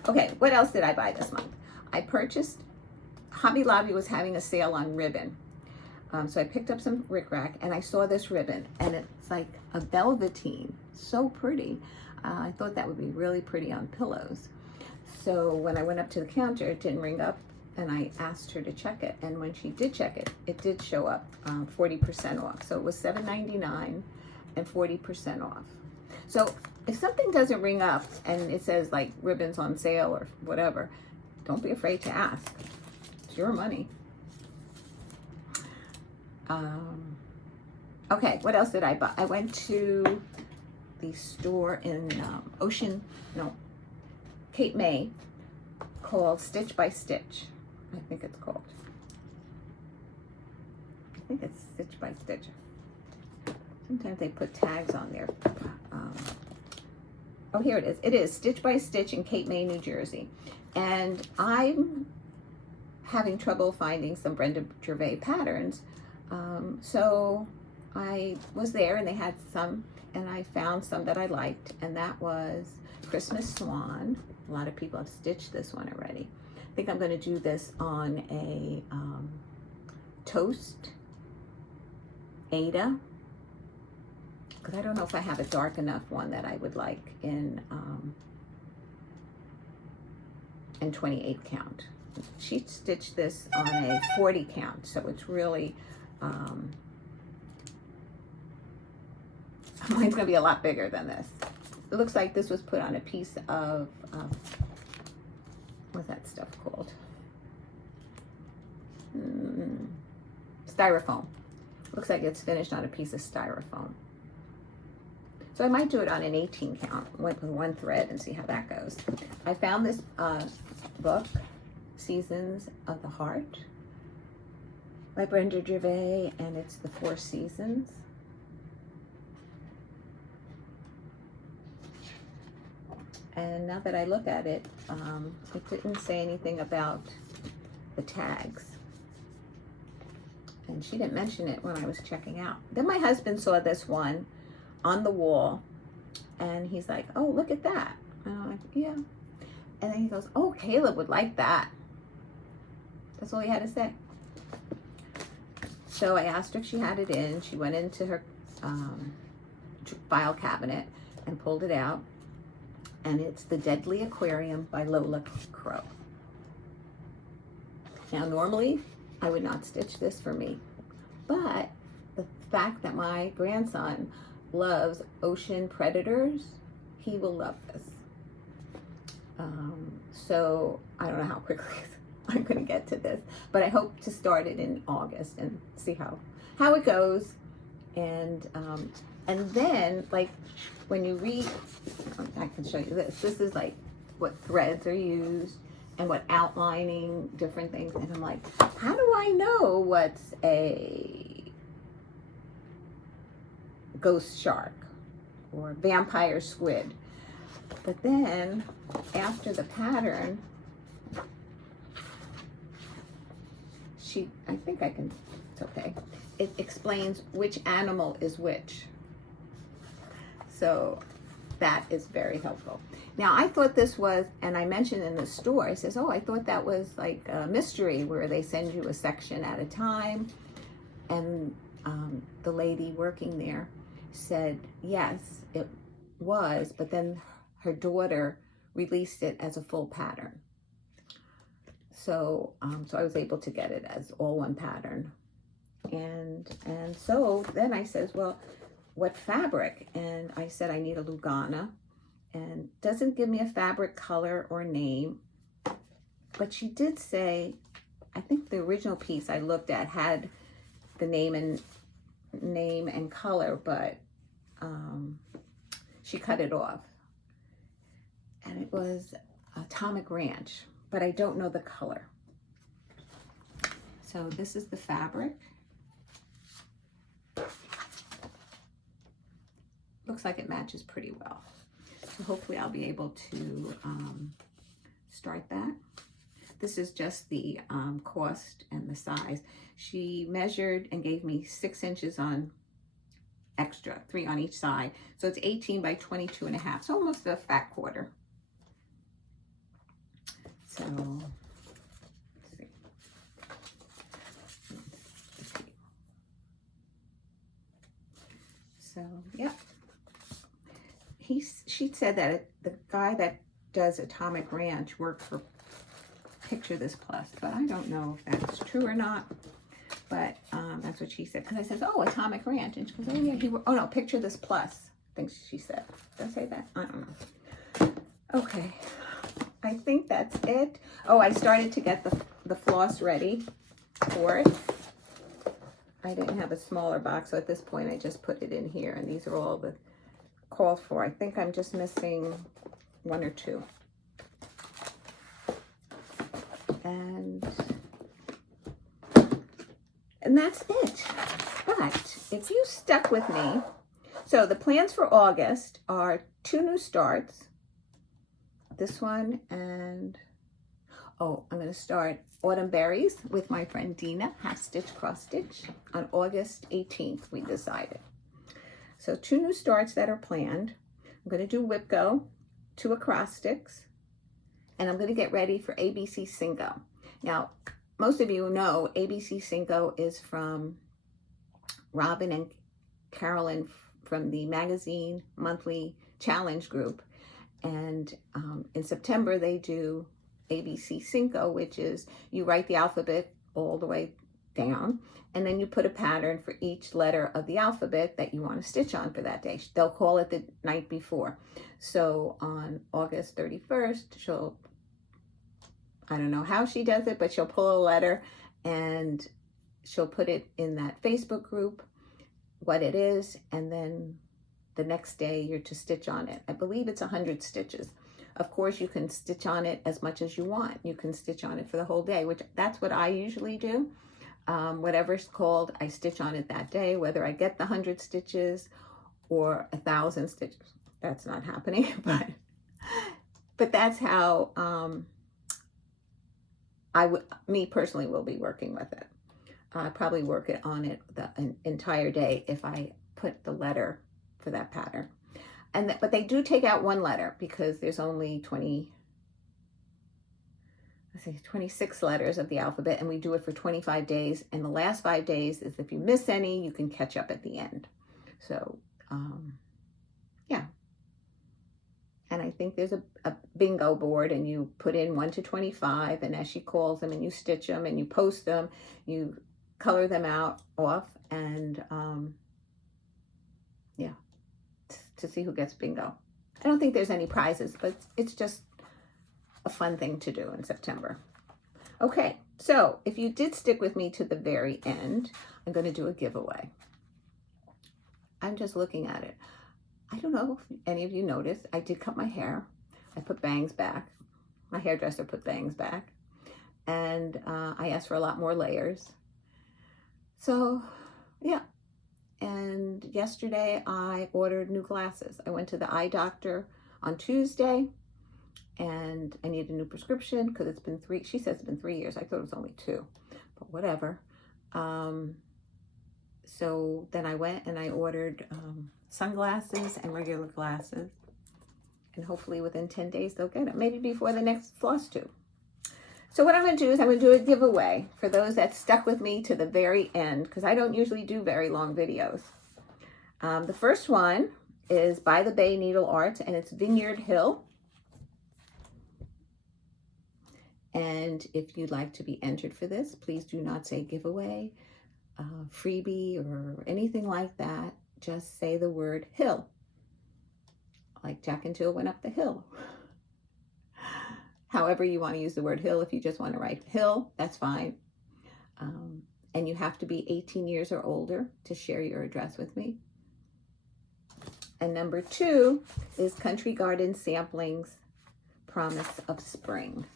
Okay, what else did I buy this month? I purchased, Hobby Lobby was having a sale on ribbon. So I picked up some rickrack and I saw this ribbon and it's like a velveteen, so pretty. I thought that would be really pretty on pillows. So when I went up to the counter, it didn't ring up and I asked her to check it. And when she did check it, it did show up 40% off. So it was $7.99 and 40% off. So if something doesn't ring up and it says like ribbons on sale or whatever, don't be afraid to ask. It's your money. Okay, what else did I buy? I went to the store in Cape May called Stitch by Stitch. I think it's called. I think it's Stitch by Stitch. Sometimes they put tags on there. Oh, here it is. It is Stitch by Stitch in Cape May, New Jersey. And I'm having trouble finding some Brenda Gervais patterns. So I was there and they had some, and I found some that I liked, and that was Christmas Swan. A lot of people have stitched this one already. I think I'm going to do this on a toast Ada, because I don't know if I have a dark enough one that I would like in 28 count. She stitched this on a 40 count, so it's really mine's gonna be a lot bigger than this. It looks like this was put on a piece of what's that stuff called? Styrofoam. Looks like it's finished on a piece of styrofoam. So I might do it on an 18 count with one thread and see how that goes. I found this book, Seasons of the Heart, by Brenda Gervais, and it's the 4 seasons. And now that I look at it, it didn't say anything about the tags. And she didn't mention it when I was checking out. Then my husband saw this one on the wall, and he's like, oh, look at that. And I'm like, yeah. And then he goes, oh, Caleb would like that. That's all he had to say. So I asked her if she had it in. She went into her file cabinet and pulled it out. And it's The Deadly Aquarium by Lola Crow. Now, normally, I would not stitch this for me. But the fact that my grandson loves ocean predators, he will love this. So I don't know how quickly I'm going to get to this, but I hope to start it in August and see how it goes. And then, like, when you read, I can show you this. This is like what threads are used and what outlining different things. And I'm like, how do I know what's a ghost shark or vampire squid? But then after the pattern, I think I can, it's okay. It explains which animal is which. So that is very helpful. Now I thought this was, and I mentioned in the store, I says, oh, I thought that was like a mystery where they send you a section at a time. And the lady working there said, yes, it was, but then her daughter released it as a full pattern. So, so I was able to get it as all one pattern. And so then I says, well, what fabric? And I said, I need a Lugana, and doesn't give me a fabric color or name, but she did say, I think the original piece I looked at had the name and color, but she cut it off, and it was Atomic Ranch, but I don't know the color. So this is the fabric. Looks like it matches pretty well. So hopefully I'll be able to start that. This is just the cost and the size. She measured and gave me 6 inches on extra, 3 on each side. So it's 18 by 22 and a half. So almost a fat quarter. So let's see. So yeah. She said that the guy that does Atomic Ranch worked for Picture This Plus, but I don't know if that's true or not. But that's what she said. Because I said, oh, Atomic Ranch. And she goes, oh, yeah, oh, no, Picture This Plus, I think she said. Did I say that? I don't know. Okay. I think that's it. Oh, I started to get the floss ready for it. I didn't have a smaller box, so at this point I just put it in here. And these are all the called for. I think I'm just missing 1 or 2. And that's it. But if you stuck with me, so the plans for August are 2 new starts. This one and, oh, I'm going to start Autumn Berries with my friend Dina, half stitch, cross stitch, on August 18th, we decided. So 2 new starts that are planned. I'm going to do Whip Go, 2 acrostics, and I'm going to get ready for ABC Cinco. Now, most of you know ABC Cinco is from Robin and Carolyn from the magazine monthly challenge group. And in September, they do ABC Cinco, which is you write the alphabet all the way down, and then you put a pattern for each letter of the alphabet that you want to stitch on for that day. They'll call it the night before. So on August 31st, she'll, I don't know how she does it, but she'll pull a letter and she'll put it in that Facebook group, what it is, and then the next day you're to stitch on it. I believe it's 100 stitches. Of course, you can stitch on it as much as you want. You can stitch on it for the whole day, which that's what I usually do. Whatever's called, I stitch on it that day, whether I get the 100 stitches or 1,000 stitches. That's not happening, but that's how me personally will be working with it. I probably work on it an entire day if I put the letter for that pattern. But they do take out 1 letter because there's only 26 letters of the alphabet, and we do it for 25 days. And the last 5 days is if you miss any, you can catch up at the end. So, yeah. And I think there's a bingo board, and you put in 1 to 25, and as she calls them, and you stitch them, and you post them, you color them off, and yeah, to see who gets bingo. I don't think there's any prizes, but it's just a fun thing to do in September. Okay, so if you did stick with me to the very end, I'm going to do a giveaway. I'm just looking at it. I don't know if any of you noticed, I did cut my hair. I put bangs back. My hairdresser put bangs back. And I asked for a lot more layers. So, yeah. And yesterday I ordered new glasses. I went to the eye doctor on Tuesday, and I need a new prescription because it's been she says it's been 3 years. I thought it was only 2, but whatever. So then I went and I ordered sunglasses and regular glasses, and hopefully within 10 days they'll get it, maybe before the next Flosstube. So what I'm going to do is I'm going to do a giveaway for those that stuck with me to the very end, because I don't usually do very long videos. The first one is By the Bay Needle Art, and it's Vineyard Hill. And if you'd like to be entered for this, please do not say giveaway, freebie, or anything like that. Just say the word hill, like Jack and Jill went up the hill. However you want to use the word hill. If you just want to write hill, that's fine. And you have to be 18 years or older to share your address with me. And number 2 is Country Garden Samplings, Promise of Spring.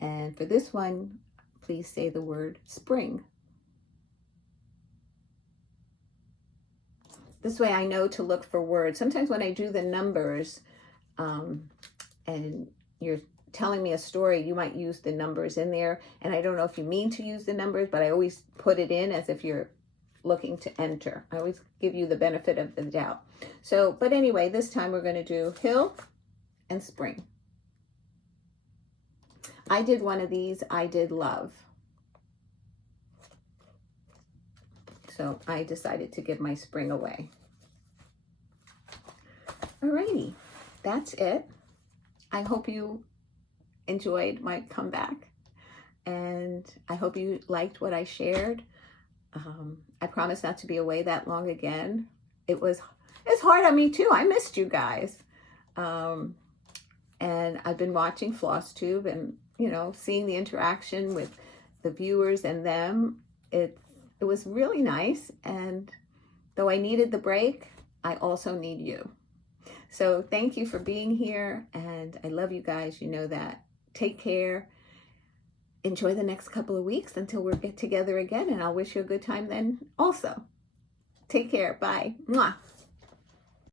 And for this one, please say the word spring. This way I know to look for words. Sometimes when I do the numbers and you're telling me a story, you might use the numbers in there. And I don't know if you mean to use the numbers, but I always put it in as if you're looking to enter. I always give you the benefit of the doubt. So, but anyway, this time we're going to do hill and spring. I did one of these. I did love. So I decided to give my spring away. Alrighty, that's it. I hope you enjoyed my comeback, and I hope you liked what I shared. I promise not to be away that long again. It's hard on me too. I missed you guys. And I've been watching Flosstube and, you know, seeing the interaction with the viewers and them. It was really nice. And though I needed the break, I also need you. So thank you for being here. And I love you guys. You know that. Take care. Enjoy the next couple of weeks until we get together again. And I'll wish you a good time then also. Take care. Bye. Mwah.